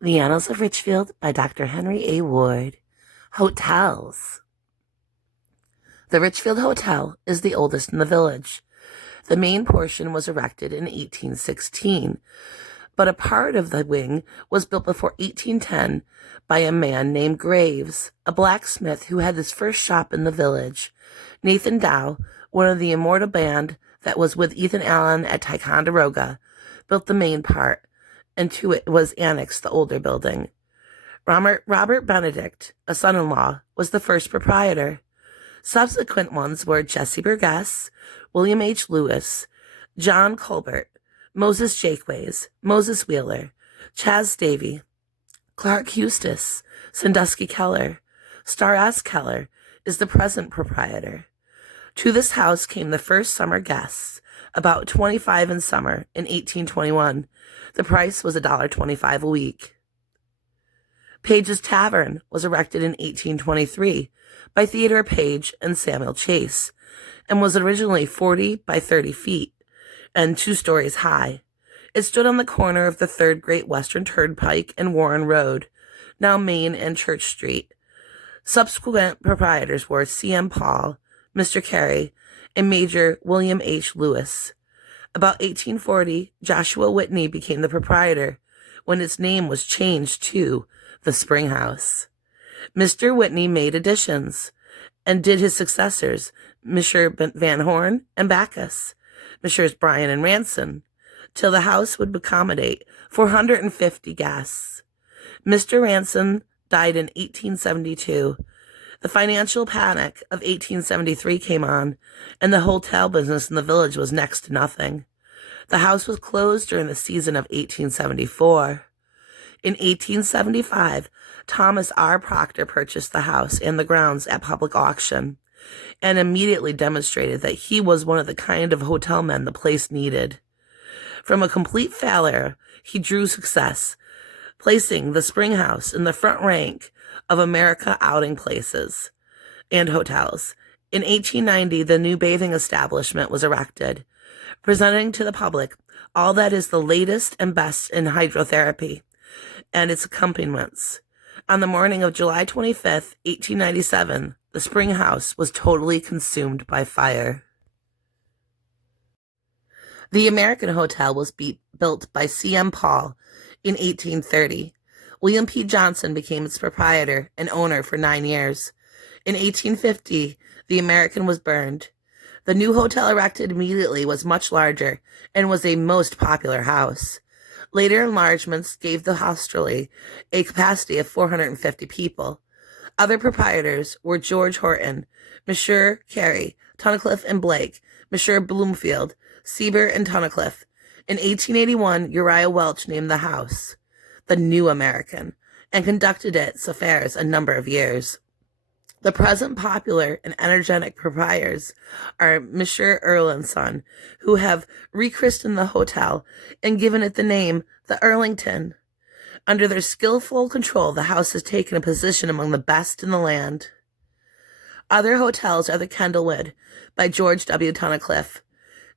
The Annals of Richfield by Dr. Henry A. Ward. Hotels. The Richfield Hotel is the oldest in the village. The main portion was erected in 1816, but a part of the wing was built before 1810 by a man named Graves, a blacksmith who had his first shop in the village. Nathan Dow, one of the immortal band that was with Ethan Allen at Ticonderoga, built the main part, and to it was annexed the older building. Robert Benedict, a son-in-law, was the first proprietor. Subsequent ones were Jesse Burgess, William H. Lewis, John Colbert, Moses Jakeways, Moses Wheeler, Chas Davy, Clark Eustace, Sandusky Keller. Star S. Keller is the present proprietor. To this house came the first summer guests, about 25 in summer in 1821. The price was $1.25 a week. Page's Tavern was erected in 1823 by Theodore Page and Samuel Chase, and was originally 40 by 30 feet and 2 stories high. It stood on the corner of the Third Great Western Turnpike and Warren Road, now Main and Church Street. Subsequent proprietors were C.M. Paul, Mr. Carey, and Major William H. Lewis. About 1840, Joshua Whitney became the proprietor, when its name was changed to the Spring House. Mr. Whitney made additions, and did his successors, Messrs. Van Horn and Bacchus, Messrs. Bryan and Ranson, till the house would accommodate 450 guests. Mr. Ranson died in 1872. The financial panic of 1873 came on, and the hotel business in the village was next to nothing. The house was closed during the season of 1874. In 1875, Thomas R. Proctor purchased the house and the grounds at public auction, and immediately demonstrated that he was one of the kind of hotel men the place needed. From a complete failure, he drew success, placing the Spring House in the front rank of America outing places and hotels. In 1890, the new bathing establishment was erected, presenting to the public all that is the latest and best in hydrotherapy and its accompaniments. On the morning of July 25th, 1897, the Spring House was totally consumed by fire. The American Hotel was built by C.M. Paul in 1830. William P. Johnson became its proprietor and owner for 9 years. In 1850, the American was burned. The new hotel erected immediately was much larger and was a most popular house. Later enlargements gave the hostelry a capacity of 450 people. Other proprietors were George Horton, Monsieur Carey, Tunnicliffe and Blake, Monsieur Bloomfield, Sieber and Tunnicliffe. In 1881, Uriah Welch named the house the New American, and conducted its affairs a number of years. The present popular and energetic proprietors are Messrs. Earl and Son, who have rechristened the hotel and given it the name the Earlington. Under their skillful control, the house has taken a position among the best in the land. Other hotels are the Kendallwood by George W. Tunnicliffe,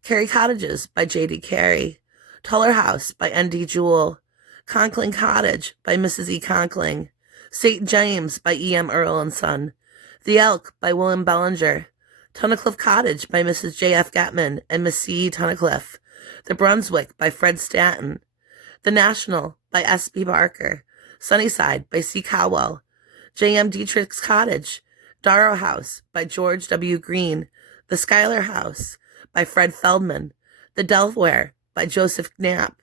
Carey Cottages by J.D. Carey, Tuller House by N.D. Jewell, Conkling Cottage by Mrs. E. Conkling, St. James by E.M. Earl and Son, The Elk by William Bellinger, Tunnicliffe Cottage by Mrs. J.F. Getman and Miss C. Tunnicliffe, The Brunswick by Fred Stanton, The National by S.B. Barker, Sunnyside by C. Cowell, J.M. Dietrich's Cottage, Darrow House by George W. Green, The Schuyler House by Fred Feldman, The Delaware by Joseph Knapp,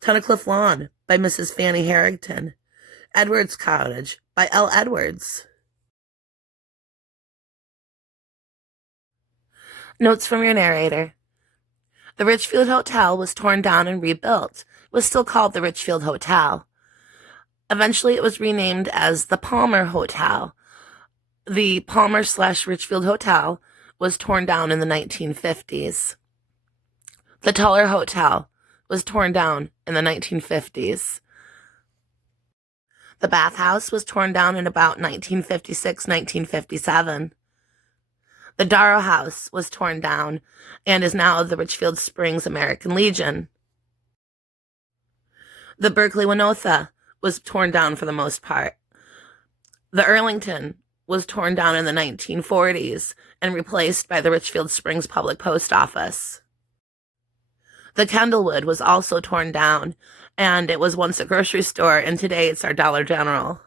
Tunnicliffe Lawn by Mrs. Fanny Harrington, Edwards Cottage by L. Edwards. Notes from your narrator. The Richfield Hotel was torn down and rebuilt. It was still called the Richfield Hotel. Eventually, it was renamed as the Palmer Hotel. The Palmer/Richfield Hotel was torn down in the 1950s. The Tuller Hotel was torn down in the 1950s. The bathhouse was torn down in about 1956-1957. The Darrow House was torn down and is now the Richfield Springs American Legion. The Berkeley Winotha was torn down for the most part. The Earlington was torn down in the 1940s and replaced by the Richfield Springs Public Post Office. The Kendallwood was also torn down, and it was once a grocery store, and today it's our Dollar General.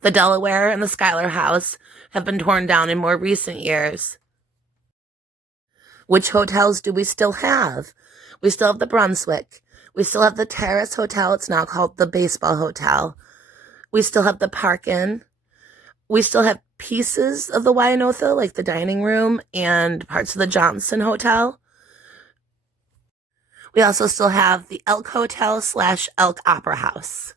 The Delaware and the Schuyler House have been torn down in more recent years. Which hotels do we still have? We still have the Brunswick. We still have the Terrace Hotel. It's now called the Baseball Hotel. We still have the Park Inn. We still have pieces of the Wyanotha, like the dining room and parts of the Johnson Hotel. We also still have the Elk Hotel / Elk Opera House.